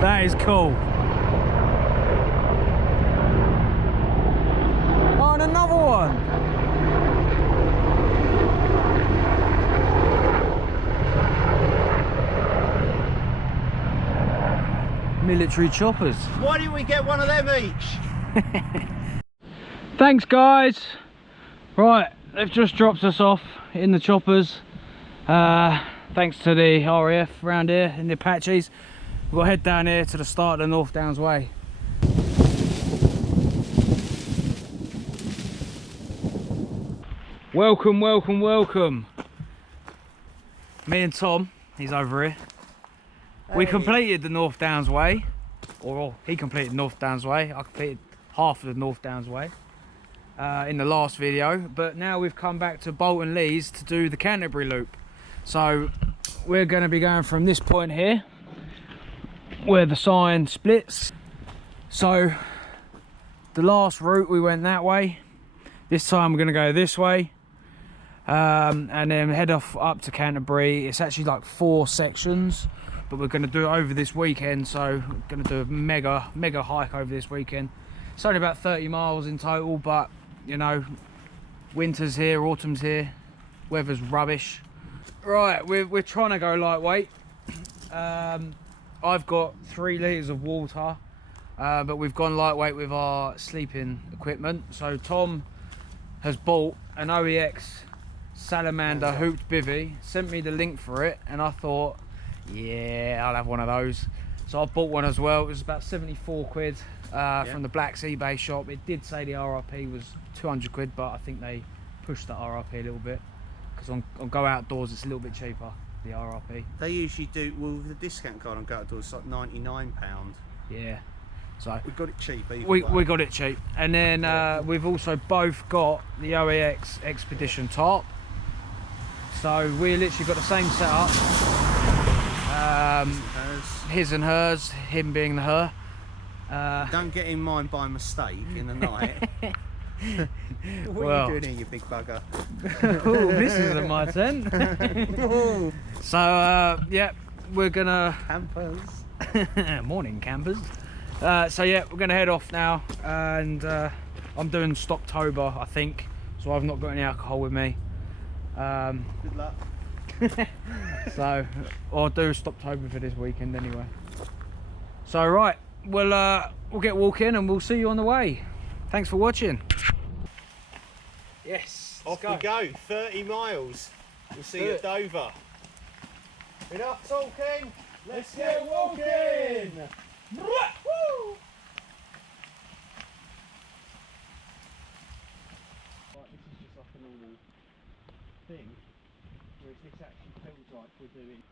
That is cool. Oh, and another one. Military choppers. Why didn't we get one of them each? Thanks guys. Right, they've just dropped us off in the choppers. Thanks to the RAF around here in the Apaches. We'll head down here to the start of the North Downs Way. Welcome, welcome, welcome. Me and Tom, he's over here. Hey. We completed the North Downs Way, or he completed North Downs Way. I completed half of the North Downs Way in the last video, but now we've come back to Boughton Lees to do the Canterbury loop. So we're going to be going from this point here where the sign splits. So the last route we went that way. This time we're going to go this way, and then head off up to Canterbury. It's actually like 4 sections, but we're going to do it over this weekend. So we're going to do a mega hike over this weekend. It's only about 30 miles in total, but you know, winter's here, autumn's here, weather's rubbish. Right, we're trying to go lightweight. I've got 3 litres of water, but we've gone lightweight with our sleeping equipment. So Tom has bought an OEX Salamander hooped bivvy, sent me the link for it, and I thought, yeah, I'll have one of those. So I bought one as well. It was about 74 quid from the Black's eBay shop. It did say the RRP was 200 quid, but I think they pushed the RRP a little bit, because on Go Outdoors it's a little bit cheaper, the RRP. They usually do, well, with the discount card on Go Outdoors, it's like £99. Yeah. So we got it cheap. We got it cheap, and then we've also both got the OEX Expedition tarp. So we literally got the same setup. His and hers, him being the her. Don't get in mine by mistake in the night. What are you doing here, you big bugger? Oh, this isn't my tent. So yeah, we're gonna campers. Morning campers. So yeah, we're gonna head off now, and I'm doing Stoptober, I think, so I've not got any alcohol with me. Good luck. So I'll do Stoptober for this weekend anyway. So right, we'll get walking and we'll see you on the way. Thanks for watching. Yes, off we go. 30 miles. We'll see you at Dover. Enough talking. Let's get walking. Woo! Right, this is just like a normal thing, whereas this actually feels like we're doing.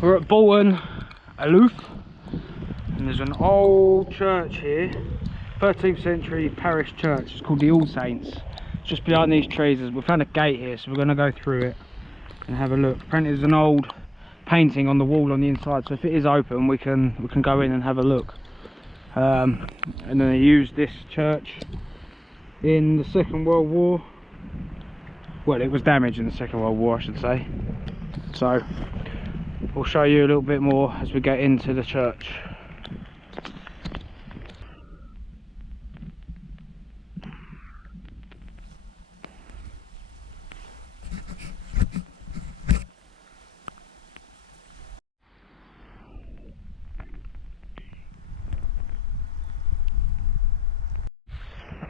We're at Boughton Lees, and there's an old church here, 13th century parish church. It's called the All Saints. It's just behind these trees. We found a gate here, so we're going to go through it and have a look. Apparently there's an old painting on the wall on the inside, so if it is open we can go in and have a look. And then they used this church in the Second World War. Well, it was damaged in the Second World War, I should say. So we'll show you a little bit more as we get into the church.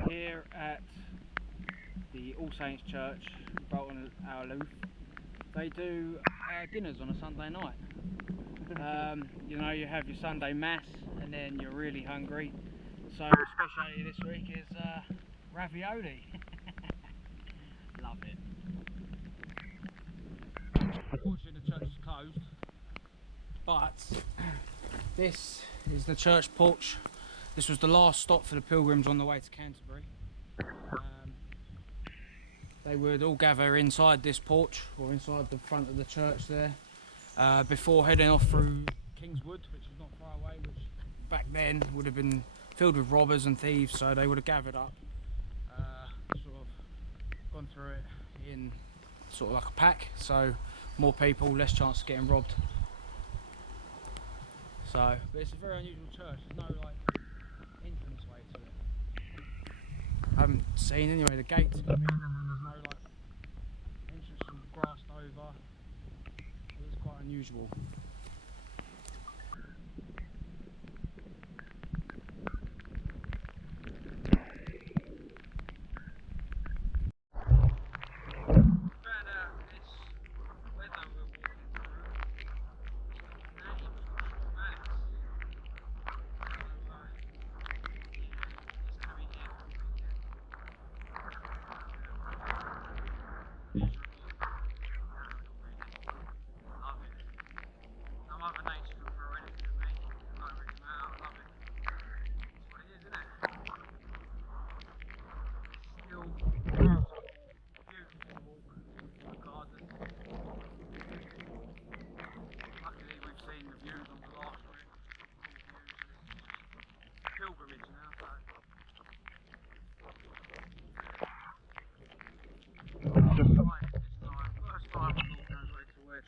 Here at the All Saints Church, Boughton Lees, they do dinners on a Sunday night. You know, you have your Sunday mass and then you're really hungry. So specialty this week is ravioli. Love it. Unfortunately the church is closed, but this is the church porch. This was the last stop for the pilgrims on the way to Canterbury. They would all gather inside this porch or inside the front of the church there, before heading off through Kingswood, which is not far away, which back then would have been filled with robbers and thieves, so they would have gathered up, sort of gone through it in sort of like a pack, so more people, less chance of getting robbed. So, but it's a very unusual church. There's no like entrance way to it. I haven't seen anyway. The gates come in, and then there's no like entrance from grassed over. It's quite unusual.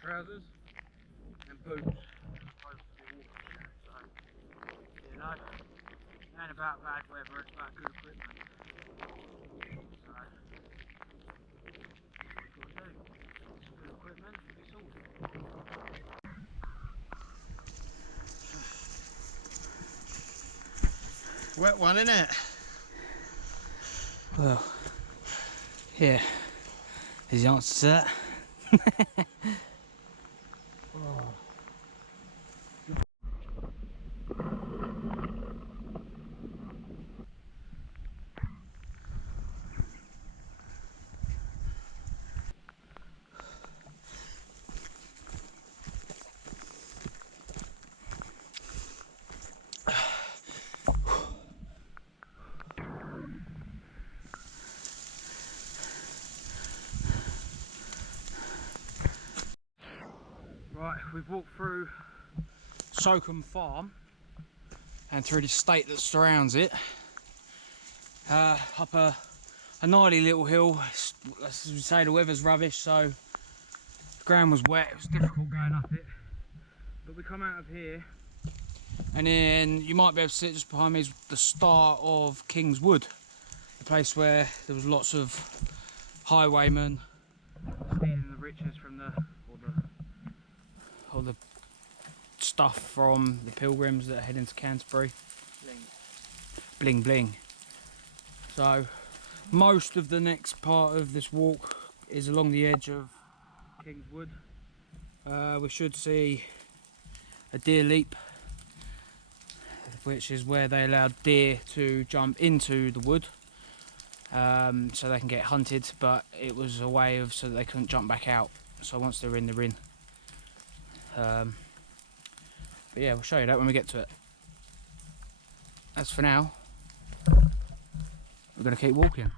Trousers and boots as opposed to walking shoes, so you know, it ain't about bad weather, it's about good equipment. So that's what we've got to do. Some good equipment, it's all. Wet one, innit? Well, yeah, is the answer to that. Right, we've walked through Soakham Farm and through the estate that surrounds it, up a gnarly little hill. As we say, the weather's rubbish, so the ground was wet, it was difficult going up it. But we come out of here, and then you might be able to see it just behind me is the start of Kingswood, the place where there was lots of highwaymen stealing the riches from all the stuff from the pilgrims that are heading to Canterbury. Bling bling. So most of the next part of this walk is along the edge of Kingswood. We should see a deer leap, which is where they allowed deer to jump into the wood so they can get hunted, but it was a way of so that they couldn't jump back out, so once they're in, they're in. But yeah, we'll show you that when we get to it. As for now, we're going to keep walking.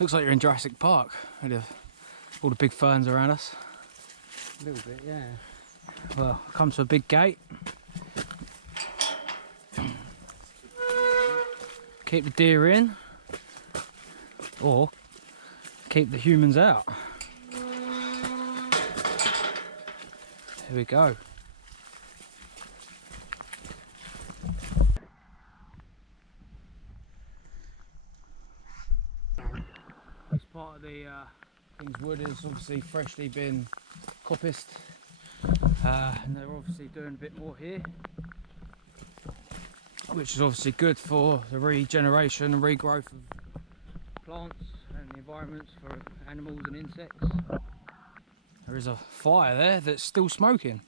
Looks like you're in Jurassic Park with all the big ferns around us. A little bit, yeah. Well, come to a big gate. Keep the deer in, or keep the humans out. Here we go. This part of the Kingswood has obviously freshly been coppiced, and they're obviously doing a bit more here, which is obviously good for the regeneration and regrowth of plants and the environments for animals and insects. There is a fire there that's still smoking.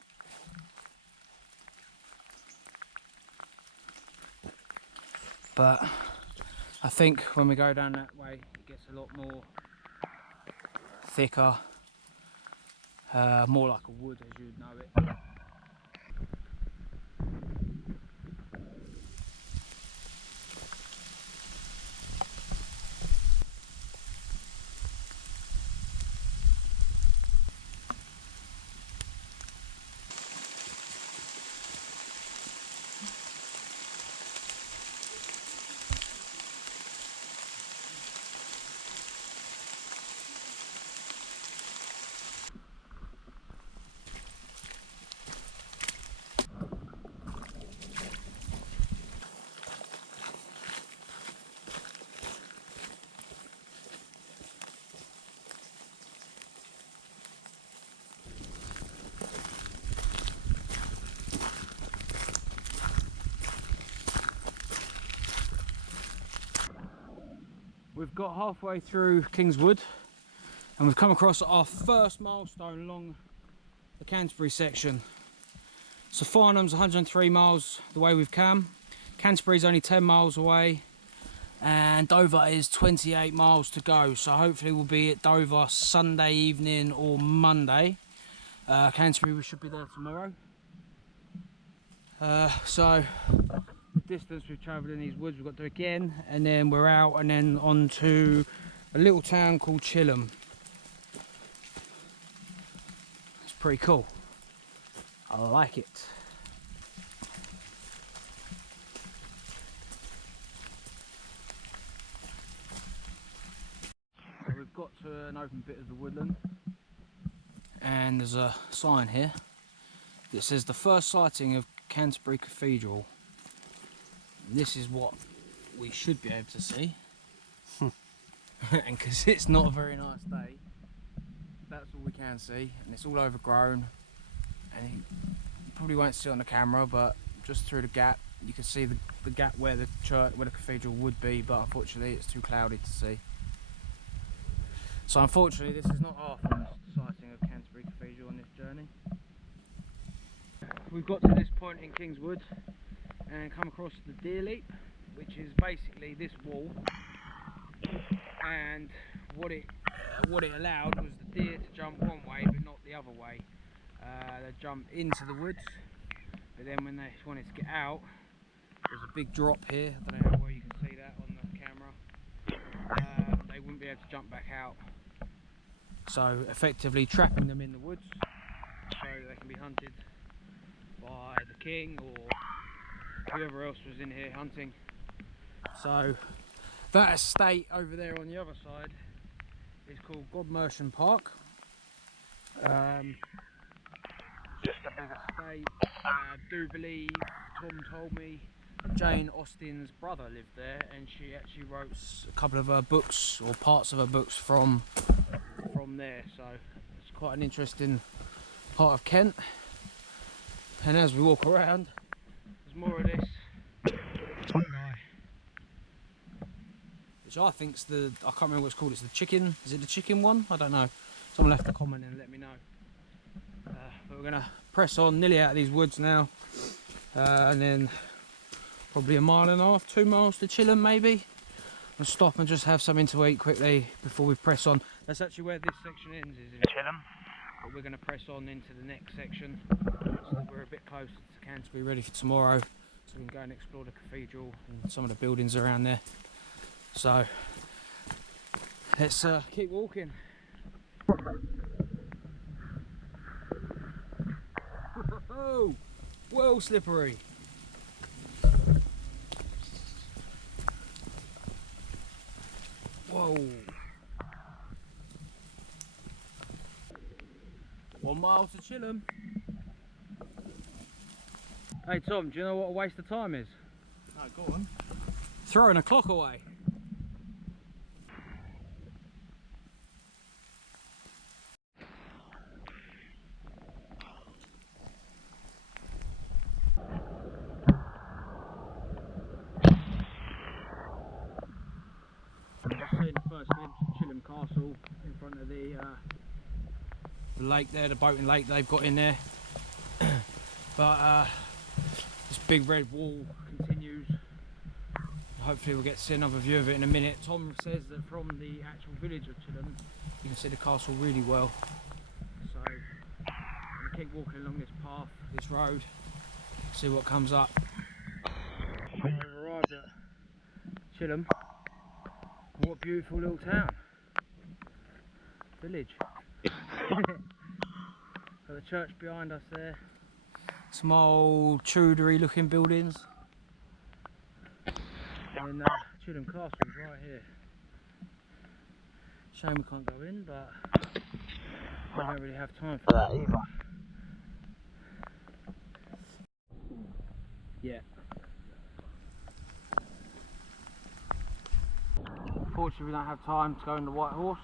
But I think when we go down that way it gets a lot more thicker, more like a wood as you'd know it. We've got halfway through Kingswood and we've come across our first milestone along the Canterbury section. So Farnham's 103 miles the way we've come, Canterbury's only 10 miles away, and Dover is 28 miles to go. So hopefully we'll be at Dover Sunday evening or Monday. Canterbury, we should be there tomorrow. So distance we've travelled in these woods we've got to do again, and then we're out and then on to a little town called Chilham. It's pretty cool. I like it. So we've got to an open bit of the woodland and there's a sign here that says the first sighting of Canterbury Cathedral. This is what we should be able to see. And because it's not a very nice day, that's all we can see, and it's all overgrown, and you probably won't see it on the camera, but just through the gap you can see the gap where the church, where the cathedral would be, but unfortunately it's too cloudy to see. So unfortunately this is not our first sighting of Canterbury Cathedral on this journey. We've got to this point in Kingswood and come across the deer leap, which is basically this wall, and what it allowed was the deer to jump one way but not the other way. They jumped into the woods, but then when they wanted to get out, there's a big drop here. I don't know how well you can see that on the camera. They wouldn't be able to jump back out, so effectively trapping them in the woods so they can be hunted by the king or whoever else was in here hunting. So that estate over there on the other side is called Godmersham Park. Just a big estate. I do believe Tom told me Jane Austen's brother lived there, and she actually wrote a couple of her books or parts of her books from there. So it's quite an interesting part of Kent. And as we walk around, there's more of this guy, which I think's the, I can't remember what it's called, it's the chicken, is it the chicken one? I don't know. Someone left a comment and let me know. But we're going to press on, nearly out of these woods now, and then probably 1.5 miles, 2 miles to Chilham maybe. We'll stop and just have something to eat quickly before we press on. That's actually where this section ends, is in Chilham. But we're going to press on into the next section so that we're a bit closer to Canterbury, ready for tomorrow, so we can go and explore the cathedral and some of the buildings around there. So let's keep walking. Oh, well slippery. Whoa. 1 mile to Chilham. Hey Tom, do you know what a waste of time is? No, go on. Throwing a clock away. I've just seen the first glimpse of Chilham Castle in front of the lake there, the Boughton Lake they've got in there. But this big red wall continues. hopefully we'll get to see another view of it in a minute. Tom says that from the actual village of Chilham you can see the castle really well. So I'm going to keep walking along this path, this road, see what comes up. We've arrived at Chilham. What a beautiful little town. Village. Got the church behind us there. Some old Tudory looking buildings. And Chilham Castle is right here. Shame we can't go in, but I don't really have time for that either. Yeah. Unfortunately we don't have time to go in the White Horse.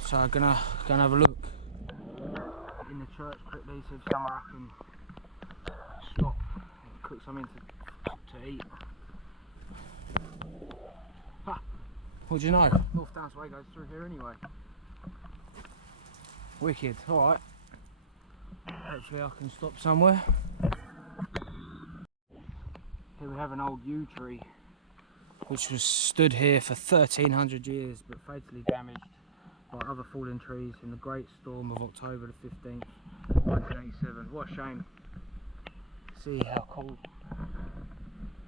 So I'm gonna go and have a look in the church quickly, see if somewhere I can stop and cook something to eat. Ha! What do you know? North Downs Way goes through here anyway. Wicked, alright. Hopefully I can stop somewhere. Here we have an old yew tree which was stood here for 1300 years but fatally damaged by other fallen trees in the Great Storm of October the 15th, 1987. What a shame. See how cold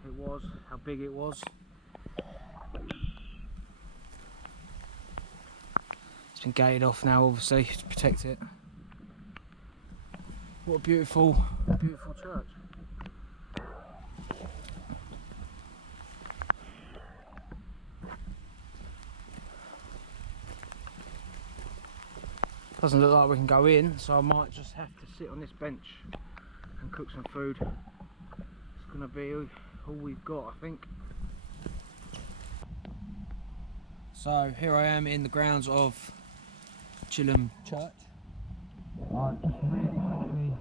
it was, how big it was. It's been gated off now obviously to protect it. What a beautiful, beautiful church. Doesn't look like we can go in, so I might just have to sit on this bench and cook some food. It's going to be all we've got, I think. So here I am in the grounds of Chilham Church. I've just really quickly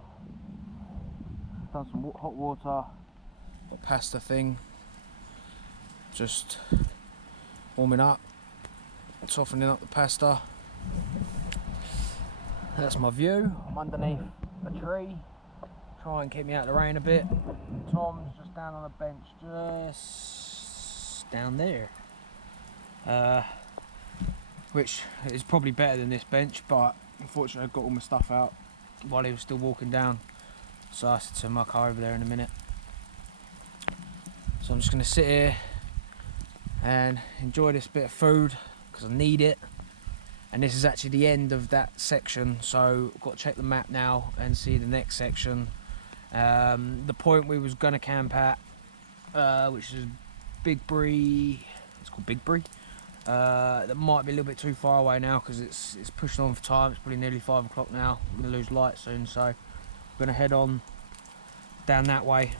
done some hot water, got pasta thing, just warming up, softening up the pasta. That's my view. I'm underneath a tree, try and keep me out of the rain a bit. Tom's just down on a bench just down there, which is probably better than this bench, but unfortunately I got all my stuff out while he was still walking down, so I said to him I'll go over there in a minute. So I'm just going to sit here and enjoy this bit of food because I need it. And this is actually the end of that section, so I've got to check the map now and see the next section. The point we was going to camp at, which is Bigbury, it's called Bigbury. That might be a little bit too far away now because it's pushing on for time. It's probably nearly 5 o'clock now. I'm going to lose light soon, so I'm going to head on down that way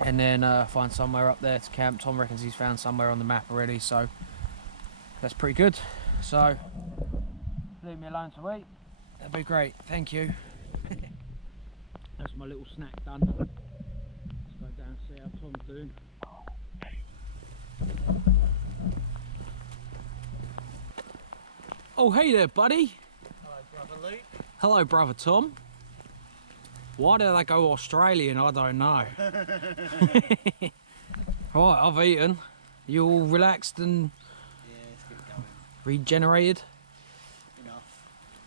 and then find somewhere up there to camp. Tom reckons he's found somewhere on the map already, so that's pretty good. So leave me alone to eat, that'd be great, thank you. That's my little snack done. Let's go down and see how Tom's doing. Oh hey there buddy. Hello brother Luke. Hello brother Tom. Why did I go Australian? I don't know. Right, I've eaten. You all relaxed and regenerated? Enough.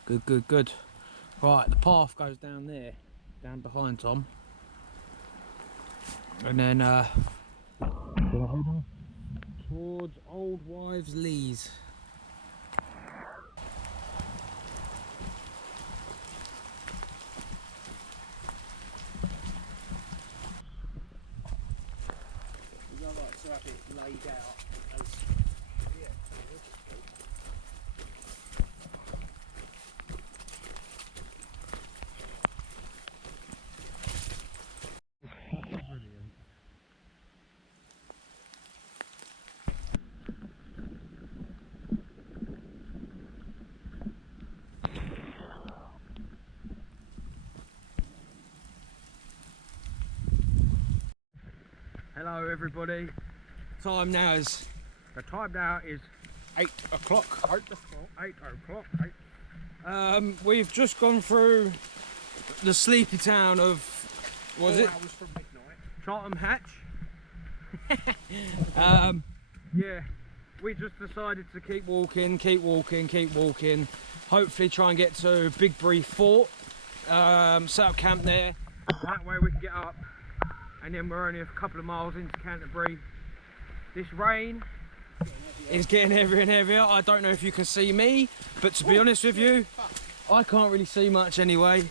Good, good, good. Right, the path goes down there, down behind Tom. And then towards Old Wives Lees. We'd like to have it laid out as Hello everybody. The time now is 8 o'clock. 8 o'clock. We've just gone through the sleepy town of, was it? 4 hours from midnight. Charlton Hatch. Yeah, we just decided to keep walking, hopefully try and get to Bigbury Fort, set up camp there, that way we can get up, and then we're only a couple of miles into Canterbury. This rain is getting heavier and heavier. I don't know if you can see me, but to be honest with you, I can't really see much anyway.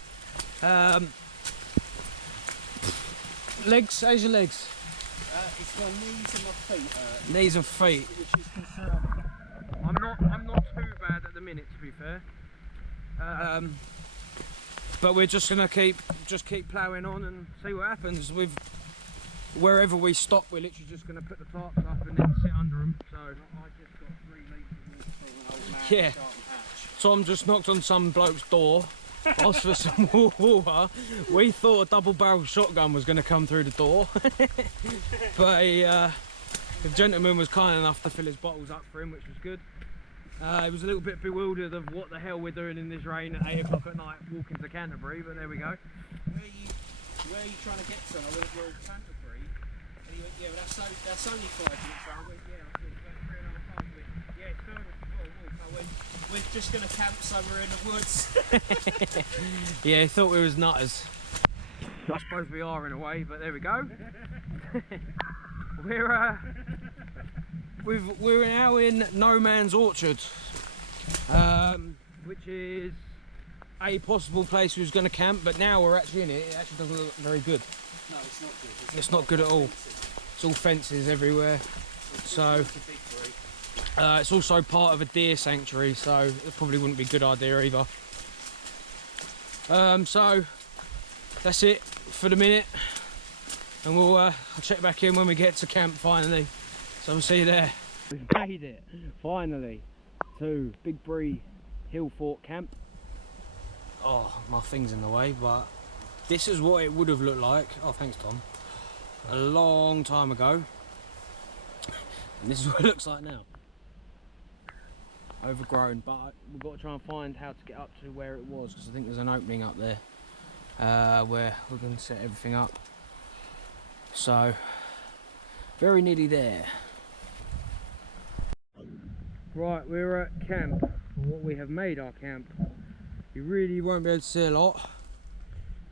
Legs, how's your legs? It's my knees and my feet. Knees and feet. Which is concerning. I'm not too bad at the minute, to be fair. But we're just gonna keep ploughing on and see what happens. With wherever we stop, we're literally just gonna put the tarps up and then sit under them. So I just got 3 litres of water from an old man. yeah, Tom just knocked on some bloke's door, asked for some water. We thought a double-barrel shotgun was gonna come through the door, but the gentleman was kind enough to fill his bottles up for him, which was good. He was a little bit bewildered of what the hell we're doing in this rain at 8 o'clock at night walking to Canterbury, but there we go. Where are you trying to get to? I went, well, Canterbury. And he went, yeah, well, that's only 5 minutes. I went, yeah, I thought it was about 3.5 hours. He went, yeah, it's further as well. I went, we're just going to camp somewhere in the woods. Yeah, he thought we was nutters. I suppose we are in a way, but there we go. We're now in No Man's Orchard, which is a possible place we was going to camp, but now we're actually in it. It actually doesn't look very good. No, it's not good. It's not good at all. It's all fences everywhere. So it's also part of a deer sanctuary, so it probably wouldn't be a good idea either. So that's it for the minute, and we'll I'll check back in when we get to camp finally. So we'll see you there. We've made it finally to Bigbury Fort Camp. Oh, my thing's in the way, but this is what it would have looked like. Oh, thanks, Tom. A long time ago, and this is what it looks like now. Overgrown, but we've got to try and find how to get up to where it was, because I think there's an opening up there where we're going to set everything up. So very nearly there. Right, we're at camp, what we have made our camp. You really won't be able to see a lot,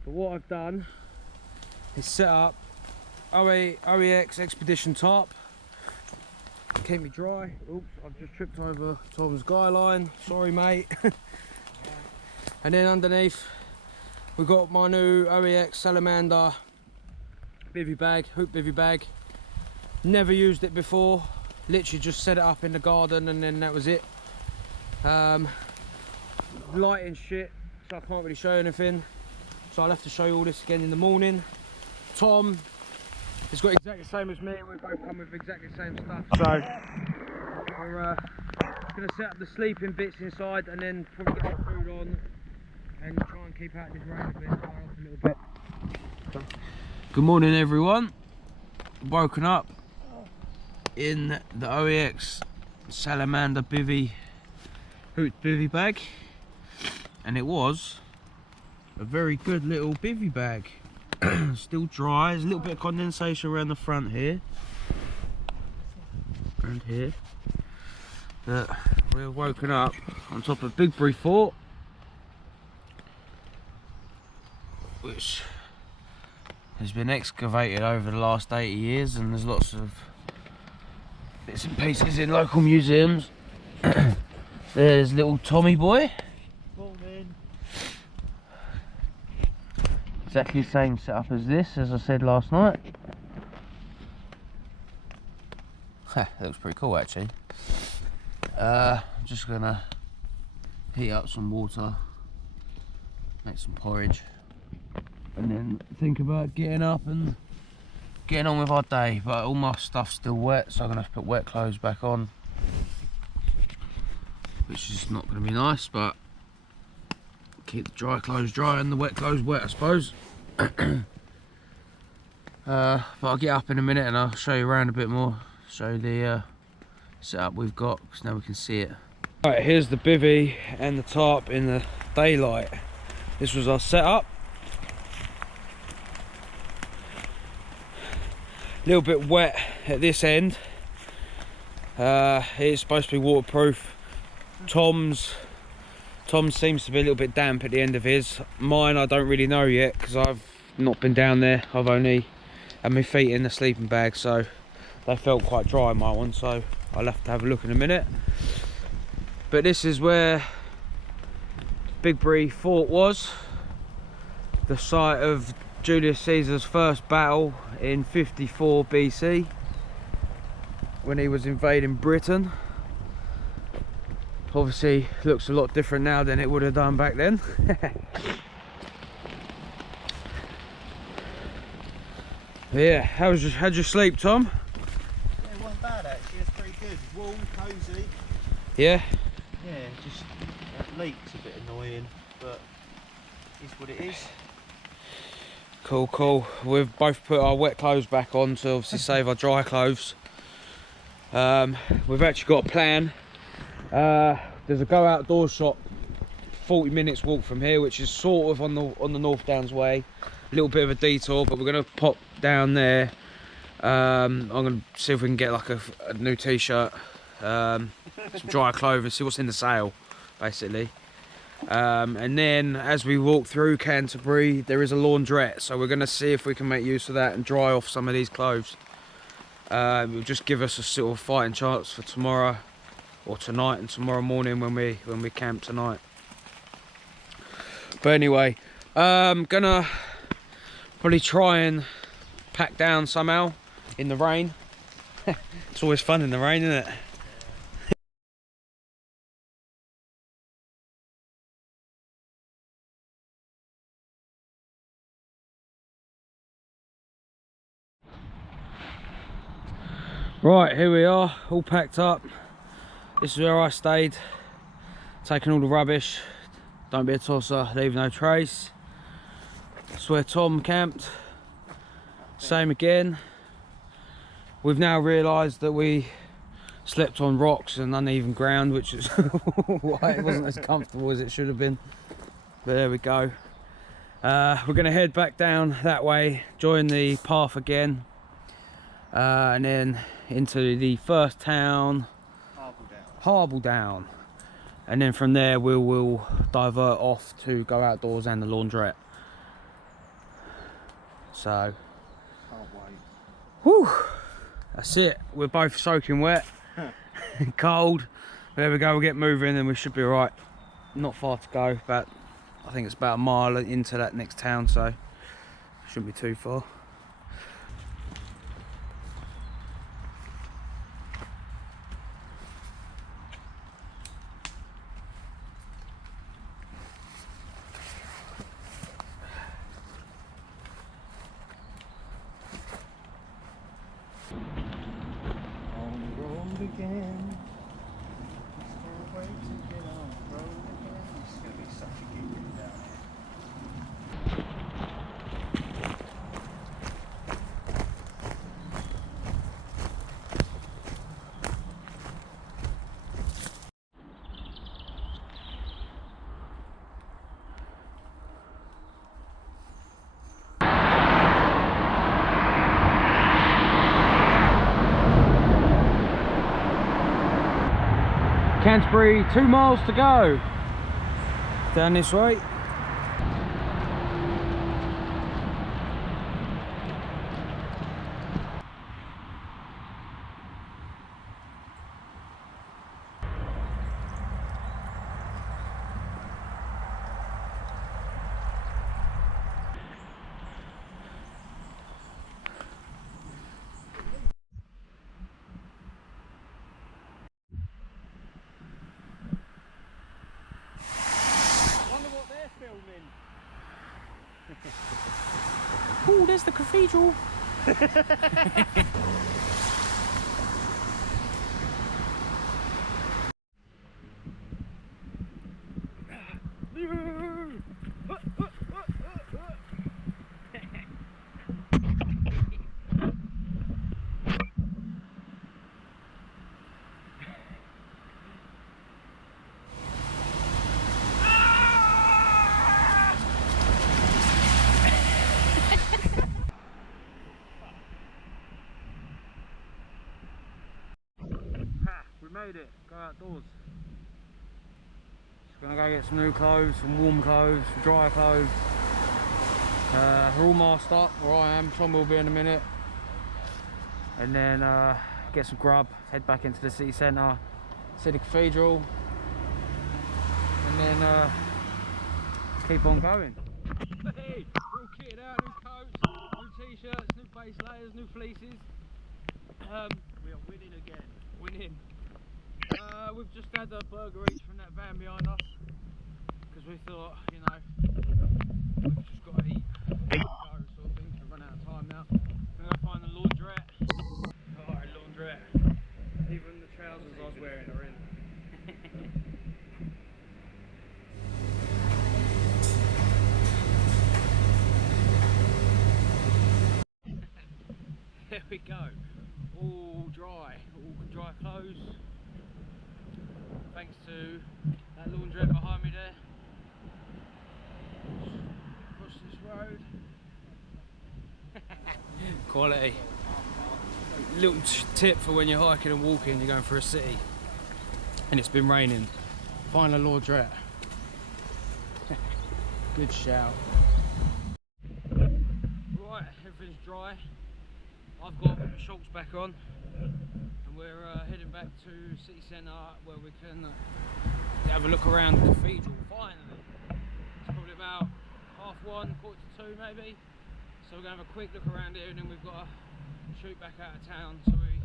but what I've done is set up OEX Expedition tarp, keep me dry. Oops, I've just tripped over Tom's guy line, sorry mate. And then underneath we've got my new OEX Salamander bivvy bag, hoop bivvy bag. Never used it before, literally just set it up in the garden and then that was it. Lighting shit, so I can't really show you anything, so I'll have to show you all this again in the morning. Tom has got exactly the same as me, we both come with exactly the same stuff, so we're going to set up the sleeping bits inside and then probably get the food on and try and keep out this rain a bit, fire off a little bit. Good morning everyone, woken up in the OEX Salamander hoot bivvy bag, and it was a very good little bivvy bag. Still dry, there's a little bit of condensation around the front here and here, but we're woken up on top of Bigbury Fort, which has been excavated over the last 80 years, and there's lots of bits and pieces in local museums. There's little Tommy boy. Morning. Exactly the same setup as this, as I said last night. That looks pretty cool actually. I'm just gonna heat up some water, make some porridge, and then think about getting up and getting on with our day. But all my stuff's still wet, so I'm gonna have to put wet clothes back on, which is not going to be nice, but keep the dry clothes dry and the wet clothes wet, I suppose. But I'll get up in a minute and I'll show you around a bit more, show you the setup we've got, because now we can see it. Right, here's the bivvy and the tarp in the daylight. This was our setup. A little bit wet at this end. It's supposed to be waterproof. Tom's seems to be a little bit damp at the end of his. Mine I don't really know yet because I've not been down there. I've only had my feet in the sleeping bag, so they felt quite dry, my one, so I'll have to have a look in a minute. But this is where Bigbury Fort was, the site of Julius Caesar's first battle in 54 BC when he was invading Britain. Obviously looks a lot different now than it would have done back then. Yeah, how'd you sleep, Tom? Yeah, it wasn't bad actually, it's pretty good. Warm, cosy. Yeah? Yeah, just that leak's a bit annoying, but it's what it is. Cool, cool. We've both put our wet clothes back on to obviously save our dry clothes. We've actually got a plan. There's a go outdoors shop 40 minutes walk from here, which is sort of on the North Downs way. A little bit of a detour, but we're going to pop down there. I'm going to see if we can get like a new t-shirt, some dry clothing, see what's in the sale basically. And then as we walk through Canterbury, there is a laudrette, so we're going to see if we can make use of that and dry off some of these clothes. It'll just give us a sort of fighting chance for tomorrow or tonight and tomorrow morning when we camp tonight. But anyway, gonna probably try and pack down somehow in the rain. It's always fun in the rain, isn't it? Right, here we are, all packed up. This is where I stayed, taking all the rubbish. Don't be a tosser, leave no trace. That's where Tom camped. Same again. We've now realised that we slept on rocks and uneven ground, which is why it wasn't as comfortable as it should have been. But there we go. We're going to head back down that way, join the path again, and then into the first town, Harble Down, and then from there we will divert off to go outdoors and the laudrette. So, Can't wait. whew, that's it. We're both soaking wet, cold. There we go. We'll get moving and we should be alright. Not far to go, but I think it's about a mile into that next town, so shouldn't be too far. Again. Can't wait to get on the road again. This is going to be such a good day down Canterbury, 2 miles to go. Down this way. Oh, there's the cathedral. made it. Go outdoors. Just gonna go get some new clothes, some warm clothes, some dry clothes. We're all masked up, or I am. Tom will be in a minute. And then get some grub, head back into the city centre, see the cathedral, and then keep on going. Hey, all kitted out, new coats, new t-shirts, new base layers, new fleeces. We are winning again. Winning. We've just had a burger each from that van behind us because we thought, you know, we've just got to eat. Go sort of thing. We've run out of time now. We're going to find the laudrette. Alright, laudrette. Even the trousers I was wearing are in. There we go. All dry clothes. Thanks to that laundrette behind me there. Across this road. Quality. Little tip for when you're hiking and walking, you're going through a city and it's been raining. Find a laundrette. Good shout. Right, everything's dry. I've got shorts back on and we're heading back to city centre where we can have a look around the cathedral finally. It's probably about 1:30, 1:45 maybe. So we're going to have a quick look around here and then we've got to shoot back out of town so we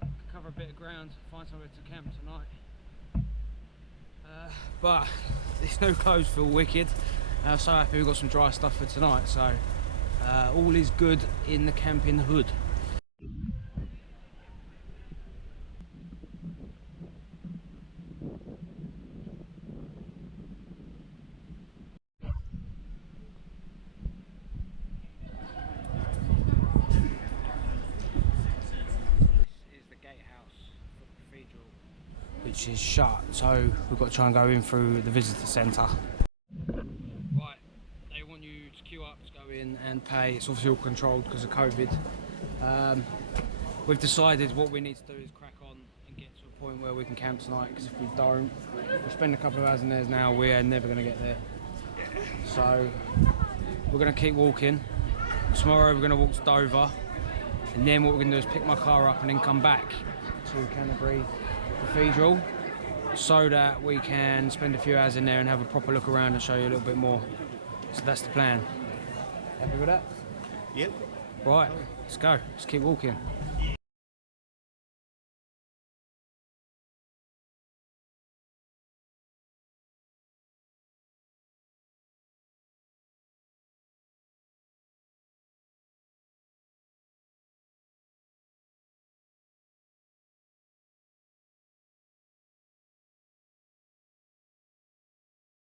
can cover a bit of ground, find somewhere to camp tonight. But these new clothes feel wicked. I'm so happy we've got some dry stuff for tonight, so all is good in the camping hood. Which is shut, so we've got to try and go in through the visitor centre. Right, they want you to queue up to go in and pay. It's obviously all controlled because of COVID. We've decided what we need to do is crack on and get to a point where we can camp tonight, because if we don't, we spend a couple of hours in there now, we're never going to get there. So we're going to keep walking. Tomorrow we're going to walk to Dover, and then what we're going to do is pick my car up and then come back to Canterbury Cathedral so that we can spend a few hours in there and have a proper look around and show you a little bit more. So that's the plan. Happy with that? Yep. Right, let's go. Let's keep walking.